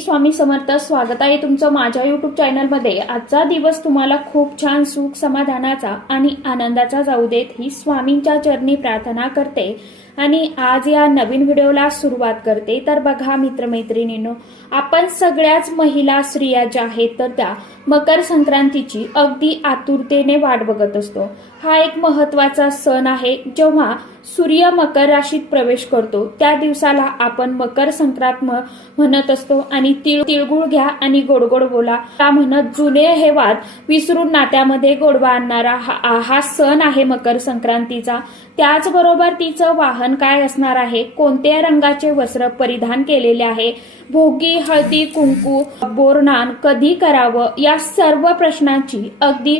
स्वामी समर्थ. स्वागत आहे तुमचं माझ्या युट्यूब चॅनलमध्ये. आजचा दिवस तुम्हाला खूप छान सुख समाधानाचा आणि आनंदाचा जाऊ देत ही स्वामींच्या चरणी प्रार्थना करते आणि आज या नवीन व्हिडिओला सुरुवात करते. तर बघा मित्रमैत्रिणींनो, आपण सगळ्याच महिला स्त्रिया ज्या आहेत तर त्या मकर संक्रांतीची अगदी आतुरतेने वाट बघत असतो. हा एक महत्वाचा सण आहे. जेव्हा सूर्य मकर राशीत प्रवेश करतो त्या दिवसाला आपण मकर संक्रांत म्हणत असतो आणि तिळगुळ घ्या आणि गोडगोड बोला का म्हणत जुने हे वाद विसरून नात्यामध्ये गोडवा आणणारा हा सण आहे मकर संक्रांतीचा. त्याचबरोबर तिचं वाहन काय असणार आहे, कोणत्या रंगाचे वस्त्र परिधान केलेले आहे, भोगी, हळदी कुंकू, बोरनान कधी करावं, या सर्व प्रश्नांची अगदी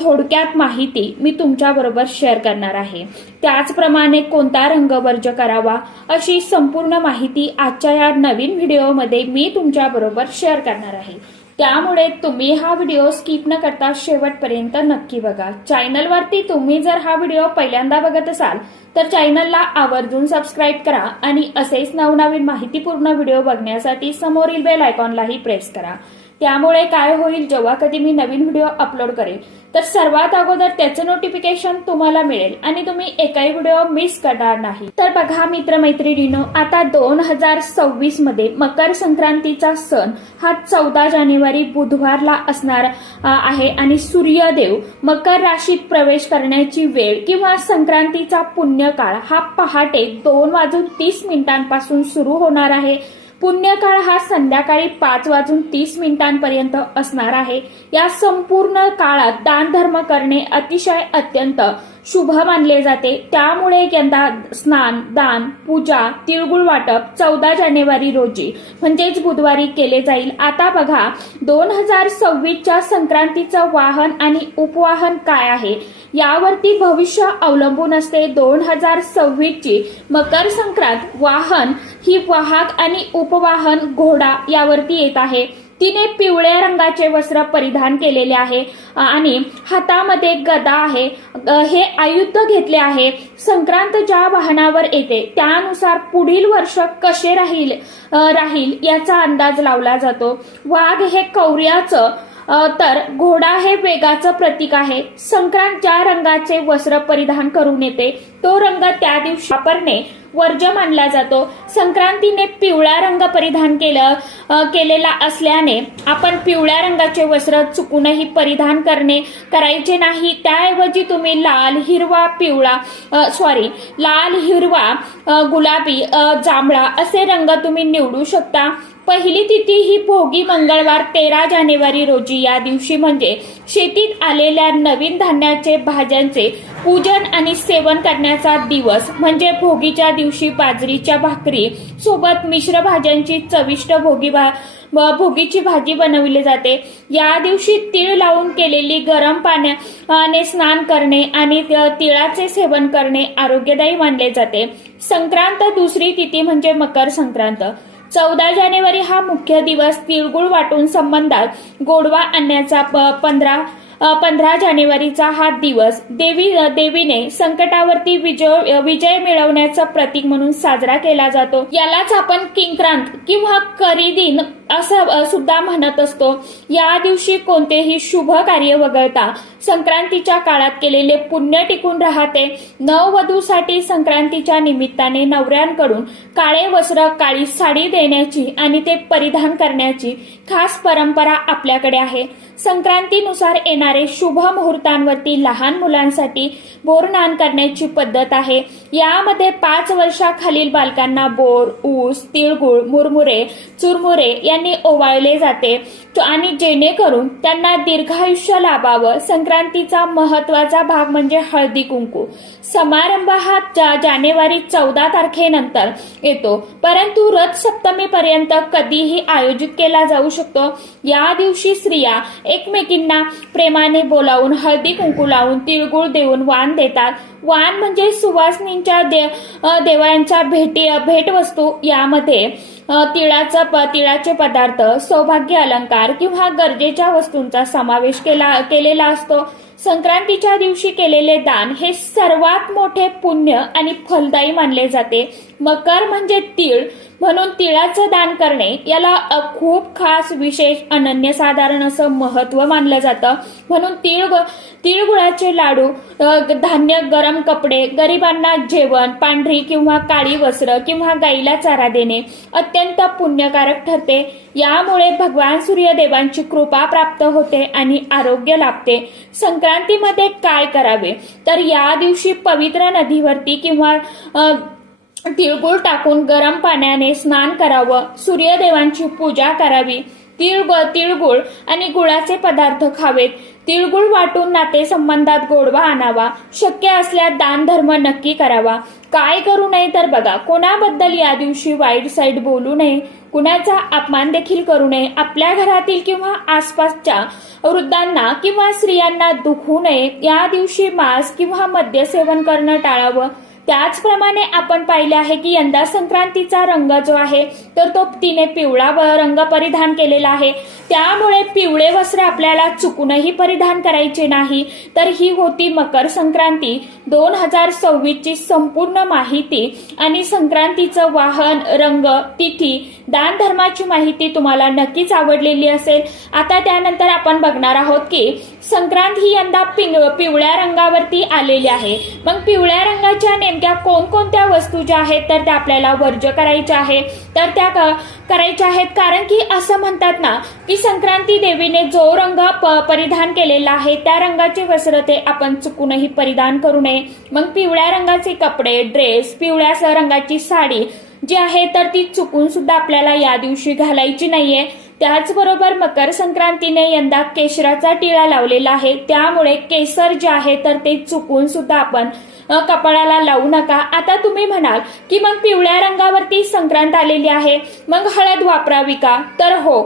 थोडक्यात माहिती मी तुमच्या बरोबर शेअर करणार आहे. त्याचप्रमाणे कोणता रंग वर्ज करावा अशी संपूर्ण माहिती आजच्या या नवीन व्हिडिओमध्ये मी तुमच्या बरोबर शेअर करणार आहे. त्यामुळे तुम्ही हा व्हिडिओ स्किप न करता शेवटपर्यंत नक्की बघा. चॅनलवरती तुम्ही जर हा व्हिडिओ पहिल्यांदा बघत असाल तर चॅनलला आवर्जून सबस्क्राईब करा आणि असेच नवनवीन माहितीपूर्ण व्हिडिओ बघण्यासाठी समोरील बेल आयकॉनलाही प्रेस करा. त्यामुळे काय होईल, जेव्हा कधी मी नवीन व्हिडिओ अपलोड करेल तर सर्वात अगोदर त्याचं नोटिफिकेशन तुम्हाला मिळेल आणि तुम्ही एकही व्हिडिओ मिस करणार नाही. तर बघा मित्रमैत्रिणींनो, आता 2026 मध्ये मकर संक्रांतीचा सण हा 14 जानेवारी बुधवारला असणार आहे आणि सूर्यदेव मकर राशीत प्रवेश करण्याची वेळ किंवा संक्रांतीचा पुण्यकाळ हा पहाटे 2:30 सुरू होणार आहे. पुण्यकाळ हा संध्याकाळी 5:30 असणार आहे. या संपूर्ण काळात दान धर्म करणे अतिशय अत्यंत शुभ मानले जाते. त्यामुळे यंदा स्नान, दान, पूजा, तिळगुळ वाटप 14 जानेवारी रोजी म्हणजेच बुधवारी केले जाईल. आता बघा 2026च्या संक्रांतीचं वाहन आणि उपवाहन काय आहे यावरती भविष्य अवलंबून असते. 2026ची मकर संक्रांत वाहन ही वाहक आणि उपवाहन घोडा यावरती येत आहे. तिने पिवळ्या रंगाचे वस्त्र परिधान केलेले आहे आणि हातामध्ये गदा आहे. हे आयुध घेतले आहे. संक्रांत ज्या वाहनावर येते त्यानुसार पुढील वर्ष कसे राहील याचा अंदाज लावला जातो. वाघ हे कौर्याचं तर घोडा हे वेगाचं प्रतीक आहे. संक्रांत ज्या रंगाचे वस्त्र परिधान करून येते तो रंग त्या दिवशी वापरणे वर्ज्य मानला जातो. संक्रांतीने पिवळा रंग परिधान केलेला असल्याने आपण पिवळ्या रंगाचे वस्त्र चुकूनही परिधान करायचे नाही. त्याऐवजी तुम्ही लाल, हिरवा, गुलाबी, जांभळा असे रंग तुम्ही निवडू शकता. पहिली तिथी ही भोगी मंगळवार 13 जानेवारी रोजी. या दिवशी म्हणजे शेतीत आलेल्या नवीन धान्याचे, भाज्यांचे पूजन आणि सेवन करण्याचा दिवस. म्हणजे भोगीच्या दिवशी बाजरीच्या भाकरी सोबत मिश्र भाज्यांची चविष्ट भोगीची भाजी बनवली जाते. या दिवशी तीळ लावून केलेली गरम पाण्याने स्नान करणे आणि तिळाचे सेवन करणे आरोग्यदायी मानले जाते. संक्रांत दुसरी तिथी म्हणजे मकर संक्रांत 14 जानेवारी हा मुख्य दिवस. तिळगुळ वाटून संबंधात गोडवा आणण्याचा 15 जानेवारीचा हा दिवस देवीने संकटावरती विजय मिळवण्याचं प्रतीक म्हणून साजरा केला जातो. यालाच आपण किंक्रांत किंवा करीदिन असं सुद्धा म्हणत असतो. या दिवशी कोणतेही शुभ कार्य वगळता संक्रांतीच्या काळात केलेले पुण्य टिकून राहते. नववधूसाठी संक्रांतीच्या निमित्ताने नवऱ्यांकडून काळे वस्त्र, काळी साडी देण्याची आणि ते परिधान करण्याची खास परंपरा आपल्याकडे आहे. संक्रांतीनुसार येणारे शुभ मुहूर्तांवरती लहान मुलांसाठी बोरनान करण्याची पद्धत आहे. यामध्ये 5 वर्षाखालील बालकांना बोर, ऊस, तिळगुळ, मुरमुरे, चुरमुरे यांनी ओवाळले जाते आणि जेणेकरून त्यांना दीर्घायुष्य लाभावं. संक्रांतीचा महत्वाचा भाग म्हणजे हळदी कुंकू समारंभ हा जानेवारी 14 तारखेनंतर येतो, परंतु रथ सप्तमीपर्यंत कधीही आयोजित केला जाऊ शकतो. या दिवशी स्त्रिया एकमेकींना प्रेमाने बोलावून हळदी कुंकू लावून तिळगुळ देऊन वाण देतात. वाण म्हणजे सुवासिनींच्या देवांच्या भेटवस्तू. यामध्ये तिळाचे पदार्थ, सौभाग्य अलंकार किंवा गरजेच्या वस्तूंचा समावेश केलेला असतो. संक्रांतीच्या दिवशी केलेले दान हे सर्वात मोठे पुण्य आणि फलदायी मानले जाते. मकर म्हणजे तीळ, म्हणून तिळाचं दान करणे याला खूप खास, विशेष, अनन्यसाधारण असं महत्व मानलं जातं. म्हणून तिळगुळाचे लाडू, धान्य, गरम कपडे, गरिबांना जेवण, पांढरी किंवा काळी वस्त्र किंवा गाईला चारा देणे अत्यंत पुण्यकारक ठरते. यामुळे भगवान सूर्यदेवांची कृपा प्राप्त होते आणि आरोग्य लाभते. संक्रांतीमध्ये काय करावे तर या दिवशी पवित्र नदीवरती किंवा तिळगुळ टाकून गरम पाण्याने स्नान करावं, सूर्यदेवांची पूजा करावी, तिळगुळ आणि गुळाचे पदार्थ खावेत, तिळगुळ वाटून नातेसंबंधात गोडवा आणावा, शक्य असल्यास दान धर्म नक्की करावा. काय करू नये तर बघा, कोणाबद्दल या दिवशी वाईट साईड बोलू नये, कुणाचा अपमान देखील करू नये, आपल्या घरातील किंवा आसपासच्या वृद्धांना किंवा स्त्रियांना दुखवू नये, या दिवशी मांस किंवा मद्य सेवन करणं टाळावं. त्याचप्रमाणे आपण पाहिले आहे की यंदा संक्रांतीचा रंग जो आहे तर तो तिने पिवळा रंग परिधान केलेला आहे. त्यामुळे पिवळे वस्त्र आपल्याला चुकूनही परिधान करायचे नाही. तर ही होती मकर संक्रांती 2026 ची संपूर्ण माहिती आणि संक्रांतीचं वाहन, रंग, तिथी, दान धर्माची माहिती तुम्हाला नक्कीच आवडलेली असेल. आता त्यानंतर आपण बघणार आहोत की संक्रांत ही यंदा पिवळ्या रंगावरती आलेली आहे. मग पिवळ्या रंगाच्या नेमक्या कोणकोणत्या वस्तू ज्या आहेत तर त्या आपल्याला वर्ज्य करायच्या आहे तर त्या करायच्या आहेत. कारण की असं म्हणतात ना की संक्रांती देवीने जो रंग परिधान केलेला आहे त्या रंगाचे वस्त्र ते आपण चुकूनही परिधान करू नये. मग पिवळ्या रंगाचे कपडे, ड्रेस, पिवळ्या रंगाची साडी जी आहे तर ती चुकून सुद्धा आपल्याला या दिवशी घालायची नाहीये. त्याचबरोबर मकर संक्रांतीने यंदा केशराचा टिळा लावलेला आहे. त्यामुळे केसर जे आहे तर ते चुकून सुद्धा आपण कपाळाला लावू नका. आता तुम्ही म्हणाल की मग पिवळ्या रंगावरती संक्रांत आलेली आहे, मग हळद वापरावी का? तर हो,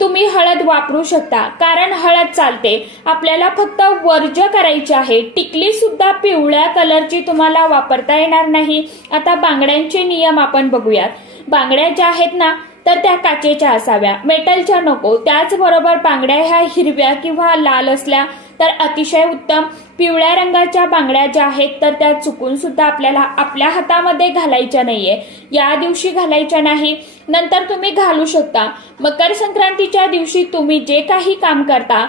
तुम्ही हळद वापरू शकता, कारण हळद चालते. आपल्याला फक्त वर्ज्य करायची आहे. टिकली सुद्धा पिवळ्या कलरची तुम्हाला वापरता येणार नाही. आता बांगड्यांचे नियम आपण बघूयात. बांगड्या ज्या आहेत ना तर त्या काचेच्या असाव्या, मेटलच्या नको. त्याचबरोबर बांगड्या ह्या हिरव्या किंवा लाल असल्या तर अतिशय उत्तम. पिवळ्या रंगाच्या बांगड्या ज्या आहेत तर त्या चुकून सुद्धा आपल्याला आपल्या हातामध्ये घालायच्या नाहीये, या दिवशी घालायच्या नाही. नंतर तुम्ही घालू शकता. मकर संक्रांतीच्या दिवशी तुम्ही जे काही काम करता,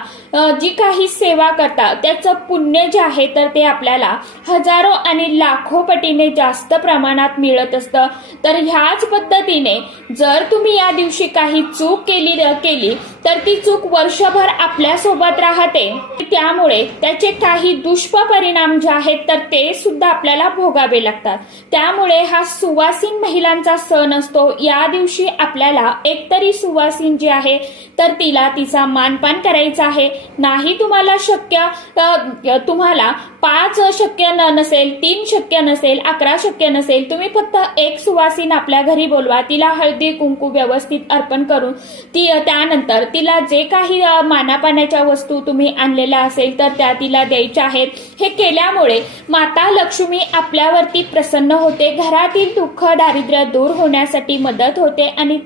जी काही सेवा करता त्याचं पुण्य जे आहे तर ते आपल्याला हजारो आणि लाखो पटीने जास्त प्रमाणात मिळत असतं. तर ह्याच पद्धतीने जर तुम्ही या दिवशी काही चूक केली तर ती चूक वर्षभर आपल्या सोबत राहते. त्यामुळे त्याचे काही दुष्परिणाम जे आहेत तर ते सुद्धा आपल्याला भोगावे लागतात. त्यामुळे हा सुवासीन महिलांचा सण असतो. या दिवशी आपल्याला एकतरी सुवासीन जी आहे तर तिचा मानपान करायचा आहे. नाही तुम्हाला तुम्हाला 5 शक्य नसेल, 3 शक्य नसेल, 11 शक्य नसेल, तुम्ही फक्त एक सुवासीन आपल्या घरी बोलवा. तिला हळदी कुंकू व्यवस्थित अर्पण करून त्यानंतर तिला जे काही मानापाण्याच्या वस्तू तुम्ही आणलेल्या असेल तर त्या तिला द्यायच्या आहेत. हे केल्यामुळे माता लक्ष्मी आपल्यावरती प्रसन्न होते, घरातील दुःख दारिद्र्य दूर होण्यासाठी मदत होते आणि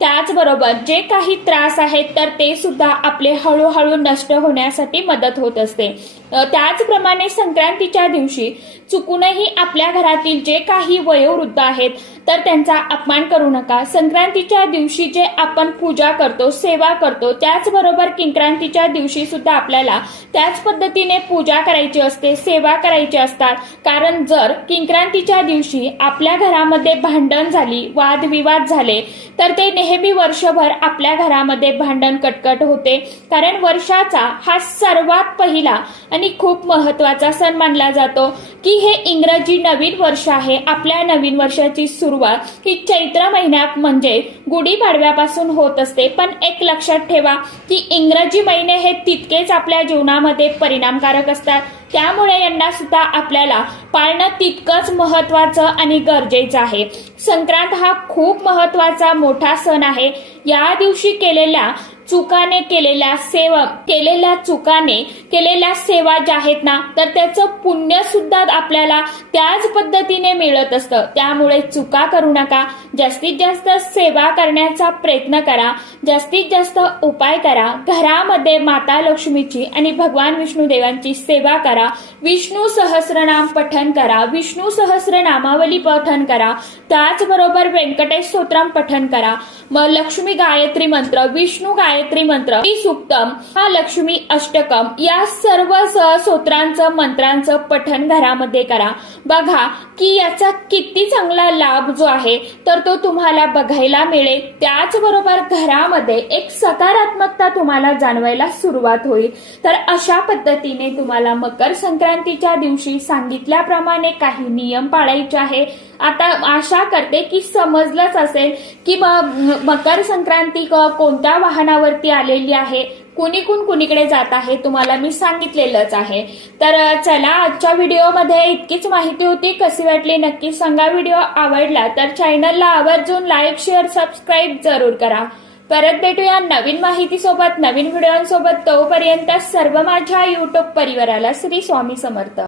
त्याचबरोबर जे काही त्रास आहेत तर ते सुद्धा आपले हळूहळू नष्ट होण्यासाठी मदत होत असते. त्याचप्रमाणे संक्रांतीच्या दिवशी चुकूनही आपल्या घरातील जे काही वयोवृद्ध आहेत तर त्यांचा अपमान करू नका. संक्रांतीच्या दिवशी जे आपण पूजा करतो, सेवा करतो, त्याचबरोबर किंक्रांतीच्या दिवशी सुद्धा आपल्याला त्याच पद्धतीने पूजा करायची असते, सेवा करायची असतात. कारण जर किंक्रांतीच्या दिवशी आपल्या घरामध्ये भांडण झाली, वादविवाद झाले तर ते नेहमी वर्षभर आपल्या घरामध्ये भांडण कटकट होते. कारण वर्षाचा हा सर्वात पहिला आणि खूप महत्वाचा सण मानला जातो की हे इंग्रजी नवीन वर्ष आहे. आपल्या नवीन वर्षाची सुरुवात ही चैत्र महिन्यात म्हणजे गुढीपाडव्यापासून होत असते. पण एक लक्षात ठेवा की इंग्रजी महिने हे तितकेच आपल्या जीवनामध्ये परिणामकारक असतात. त्यामुळे यांना सुद्धा आपल्याला पाळणं तितकंच महत्वाचं आणि गरजेचं आहे. संक्रांत हा खूप महत्वाचा मोठा सण आहे. या दिवशी केलेल्या चुकाने केलेल्या सेवा ज्या आहेत ना, तर त्याचं पुण्य सुद्धा आपल्याला त्याच पद्धतीने मिळत असतं. त्यामुळे चुका करू नका. जास्तीत जास्त सेवा करण्याचा प्रयत्न करा. जास्तीत जास्त उपाय करा. घरामध्ये माता लक्ष्मीची आणि भगवान विष्णुदेवांची सेवा करा. विष्णू सहस्रनाम पठन करा. विष्णू सहस्रनामावली पठन करा. त्याचबरोबर व्यंकटेश स्तोत्रम पठन करा. मग लक्ष्मी गायत्री मंत्र, विष्णू गायत्री मंत्र, सुक्तम, हा लक्ष्मी अष्टकम, या सर्व स्तोत्रांचं मंत्रांचं पठन घरामध्ये करा. बघा की याचा किती चांगला लाभ जो आहे तर तो तुम्हाला बघायला मिळेल. त्याचबरोबर घरामध्ये एक सकारात्मकता तुम्हाला जाणवायला सुरुवात होईल. तर अशा पद्धतीने तुम्हाला मकर संक्रांतीच्या दिवशी सांगितल्याप्रमाणे काही नियम पाळायचे आहे. आता आशा करते की समजलंच असेल की मकर संक्रांती कोणत्या वाहनावरती आलेली आहे, कुणीकडे जात आहे, तुम्हाला मी सांगितलेलंच आहे. तर चला, आजच्या व्हिडिओमध्ये इतकीच माहिती होती. कशी वाटली नक्की सांगा. व्हिडिओ आवडला तर चॅनलला आवर्जून लाईक, शेअर, सबस्क्राईब जरूर करा. परत भेटूया नवीन माहितीसोबत, नवीन व्हिडिओसोबत. तोपर्यंत सर्व माझ्या युट्यूब परिवाराला श्री स्वामी समर्थ.